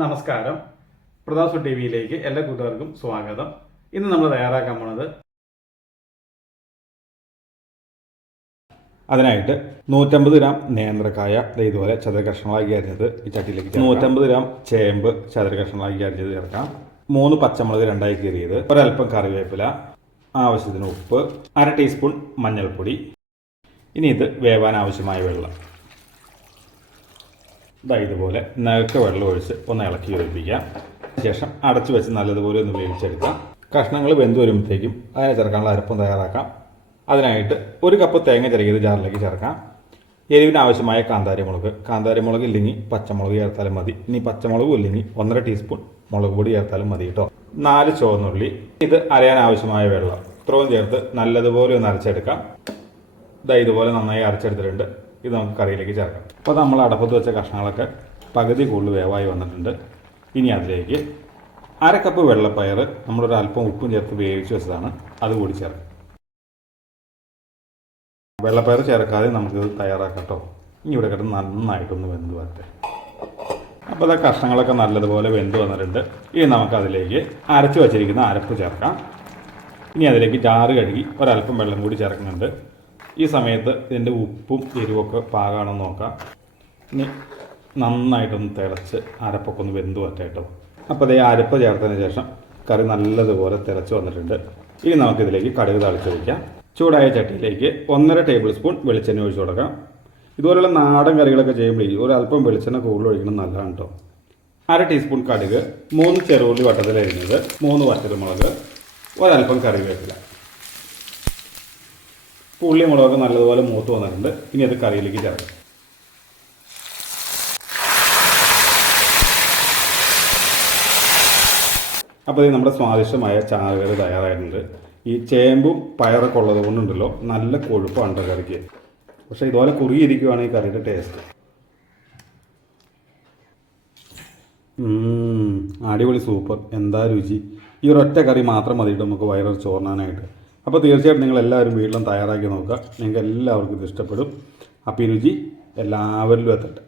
നമസ്കാരം. പ്രതാസു ടി വിയിലേക്ക് എല്ലാ കൂട്ടുകാർക്കും സ്വാഗതം. ഇന്ന് നമ്മൾ തയ്യാറാക്കാൻ പോണത് അതിനായിട്ട് നൂറ്റമ്പത് ഗ്രാം നേന്ത്രക്കായ ഇതുപോലെ ചതുര കഷ്ണങ്ങളാക്കി അരിഞ്ഞത് ഈ ചട്ടിയിലേക്ക് നൂറ്റമ്പത് ഗ്രാം ചേമ്പ് ചതുര കഷ്ണങ്ങളാക്കി അരിഞ്ഞത് ചേർക്കാം. മൂന്ന് പച്ചമുളക് രണ്ടായി കീറിയത് ഒരൽപ്പം കറിവേപ്പില ആവശ്യത്തിന് ഉപ്പ് അര ടീസ്പൂൺ മഞ്ഞൾപ്പൊടി. ഇനി ഇത് വേവാൻ ആവശ്യമായ വെള്ളം. ഇതാ ഇതുപോലെ നേർക്ക വെള്ളം ഒഴിച്ച് ഒന്ന് ഇളക്കി യോജിപ്പിക്കാം ശേഷം അടച്ചു വെച്ച് നല്ലതുപോലെ ഒന്ന് വേവിച്ചെടുക്കാം കഷ്ണങ്ങൾ വെന്ത് വരുമ്പോഴത്തേക്കും അതിനെ ചേർക്കാനുള്ള അരപ്പം തയ്യാറാക്കാം. അതിനായിട്ട് ഒരു കപ്പ് തേങ്ങ ചിരകിയത് ജാറിലേക്ക് ചേർക്കാം. എരിവിന് ആവശ്യമായ കാന്താരി മുളക് കാന്താരി മുളക് ഇല്ലെങ്കിൽ പച്ചമുളക് ചേർത്താലും മതി. ഇനി പച്ചമുളകും ഇല്ലെങ്കിൽ ഒന്നര ടീസ്പൂൺ മുളക് പൊടി ചേർത്താലും മതി കേട്ടോ. നാല് ചുവന്നുള്ളി. ഇത് അരയാൻ ആവശ്യമായ വെള്ളം. ഇത്രയും ചേർത്ത് നല്ലതുപോലെ ഒന്ന് അരച്ചെടുക്കാം. ഇതാ ഇതുപോലെ നന്നായി അരച്ചെടുത്തിട്ടുണ്ട്. ഇത് നമുക്ക് കറിയിലേക്ക് ചേർക്കാം. അപ്പോൾ നമ്മൾ അടപ്പത്ത് വെച്ച കഷ്ണങ്ങളൊക്കെ പകുതി കൂടുതൽ വേവായി വന്നിട്ടുണ്ട്. ഇനി അതിലേക്ക് അര കപ്പ് വെള്ളപ്പയർ നമ്മളൊരു അല്പം ഉപ്പും ചേർത്ത് വേവിച്ച് വെച്ചതാണ്. അത് കൂടി ചേർക്കാം. വെള്ളപ്പയർ ചേർക്കാതെ നമുക്കിത് തയ്യാറാക്കാം കേട്ടോ. ഇനി ഇവിടെ കിടന്ന് നന്നായിട്ടൊന്ന് വെന്ത് വരട്ടെ. അപ്പോൾ അത് കഷ്ണങ്ങളൊക്കെ നല്ലതുപോലെ വെന്ത് വന്നിട്ടുണ്ട്. ഇനി നമുക്ക് അതിലേക്ക് അരച്ച് വച്ചിരിക്കുന്ന അരപ്പ് ചേർക്കാം. ഇനി അതിലേക്ക് ജാറ് കഴുകി ഒരല്പം വെള്ളം കൂടി ചേർക്കുന്നുണ്ട്. ഈ സമയത്ത് ഇതിന്റെ ഉപ്പും എരിവൊക്കെ പാകാണോ നോക്കാം. ഇനി നന്നായിട്ടൊന്ന് തിളച്ച് അരപ്പൊക്കെ ഒന്ന് വെന്ത് കേട്ടോ. അപ്പോൾ അതേ അരപ്പ് ചേർത്തതിന് ശേഷം കറി നല്ലതുപോലെ തിളച്ച് വന്നിട്ടുണ്ട്. ഇനി നമുക്കിതിലേക്ക് കടുക് തളിച്ച് വയ്ക്കാം ചൂടായ ചട്ടിയിലേക്ക് ഒന്നര ടേബിൾ സ്പൂൺ വെളിച്ചെണ്ണ ഒഴിച്ച് കൊടുക്കാം. ഇതുപോലുള്ള നാടൻ കറികളൊക്കെ ചെയ്യുമ്പോഴേ ഒരു അല്പം വെളിച്ചെണ്ണ കൂടുതൽ ഒഴിക്കണം നല്ലതാണ് കേട്ടോ. അര ടീസ്പൂൺ കടുക് മൂന്ന് ചെറുള്ളി വട്ടത്തിലരിഞ്ഞത് മൂന്ന് വറ്റൽമുളക് ഒരല്പം കറിവേപ്പില. പുള്ളി മുളകൊക്കെ നല്ലതുപോലെ മൂത്ത് വന്നിട്ടുണ്ട്. ഇനി അത് കറിയിലേക്ക് ചേർക്കാം. അപ്പോൾ ഇത് നമ്മുടെ സ്വാദിഷ്ടമായ ചാറുകറി തയ്യാറായിട്ടുണ്ട്. ഈ ചേമ്പും പയറൊക്കെ ഉള്ളത് കൊണ്ടുണ്ടല്ലോ. നല്ല കൊഴുപ്പാണ് കറിക്ക്. പക്ഷേ ഇതുപോലെ കുറുകിയിരിക്കുവാണ് ഈ കറിയുടെ ടേസ്റ്റ്. അടിപൊളി സൂപ്പർ. എന്താ രുചി? ഈ ഒരൊറ്റ കറി മാത്രം മതിയിട്ട് നമുക്ക് വയറൊരു ചോർന്നാനായിട്ട് അപ്പോൾ തീർച്ചയായിട്ടും നിങ്ങൾ എല്ലാവരും വീട്ടിലും തയ്യാറാക്കി നോക്കുക. നിങ്ങൾക്ക് എല്ലാവർക്കും ഇത് ഇഷ്ടപ്പെടും. രുചി എല്ലാവരിലും എത്തട്ടെ.